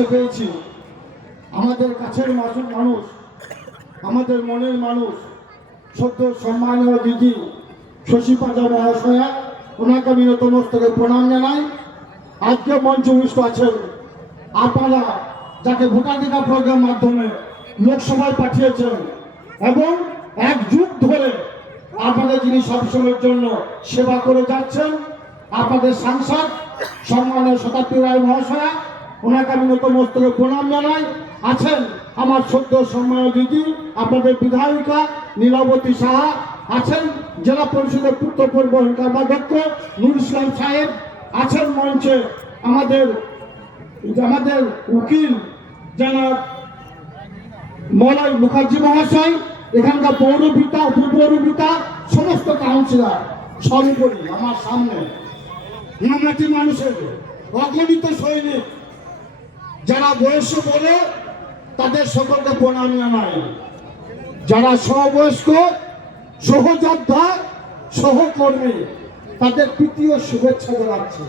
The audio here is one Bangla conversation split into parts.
কাছে পেয়েছি। আমাদের কাছের মানুষ, আমাদের মনের মানুষ, সদ্য সম্মানীয় দিদি শশী পাজা মহাশয়া, ওনাকে আমি নতমস্তকে প্রণাম জানাই। আজকে মঞ্চভূষ্ট আছেন আপনারা, যাকে ভোটাধিকার প্রয়োগের মাধ্যমে লোকসভায় পাঠিয়েছেন এবং এক যুগ ধরে আপনাদের যিনি সবসময়ের জন্য সেবা করে যাচ্ছেন, আপনাদের সাংসদ সম্মানীয় শতাব্দী রায় মহাশয়া, ওনাকে আমি নতমস্তকে প্রণাম জানাই। আছেন আমার সদ্য সম্মানীয় দিদি আপনাদের বিধায়িকা নীলাবতী সাহা, আছেন জেলা পরিষদের পূর্ত পূর্ব কর্মাধ্যক্ষ নুর ইসলাম সাহেব, আছেন মঞ্চে আমাদের উকিল জনাব মলয় মুখার্জি মহাশয়, এখানকার পৌরপিতা উপপৌরপিতা সমস্ত কাউন্সিলর, সর্বোপরি আমার সামনে নানাটি মানুষের অগণিত সৈনিক যারা বয়স্ক বলে তাদের সকলকে প্রণাম জানাই। যারা সমবয়স্ক সহযোদ্ধা সহকর্মী তাদের তৃতীয় শুভেচ্ছা জানাচ্ছি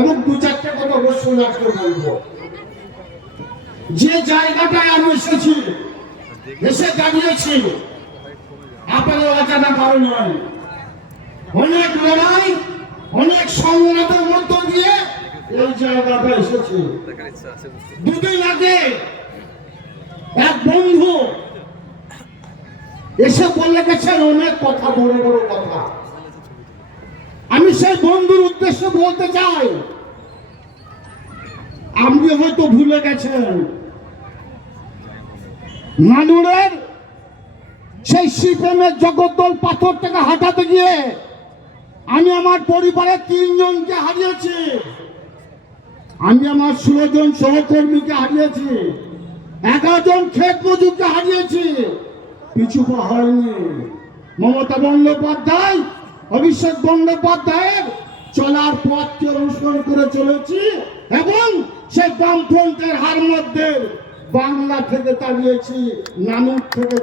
এবং দু চারটে কথা অবশ্যই আজকে বলবো। যে জায়গাটায় আমি এসে দাঁড়িয়েছি আপনাদের অজানা কারণ নয়। অনেক লড়াই অনেক সংগ্রামের মধ্য দিয়ে এই জায়গাটা এসেছি। দুদিন আগে এক বন্ধু এসে বলে গেছেন অনেক কথা, বড় বড় কথা। আমি সেই বন্ধুর উদ্দেশ্যে বলতে চাই, আপনি হয়তো ভুলে গেছেন নানুরের সেই সিপিএমের জগদ্দল পাথর থেকে হাঁটাতে গিয়ে আমি আমার পরিবারের 3 জনকে হারিয়েছি, আমি আমার 16 জন সহকর্মীকে হারিয়েছি, 11 জন ক্ষেত মজুরকে হারিয়েছি। পিছু পা হয়নি। মমতা বন্দ্যোপাধ্যায় অভিষেক বন্দ্যোপাধ্যায়ের চলার পথকে অনুসরণ করে চলেছি এবং সেই বামফ্রন্টের হার মধ্যে বাংলা থেকে তাড়িয়েছি, নানুর থেকে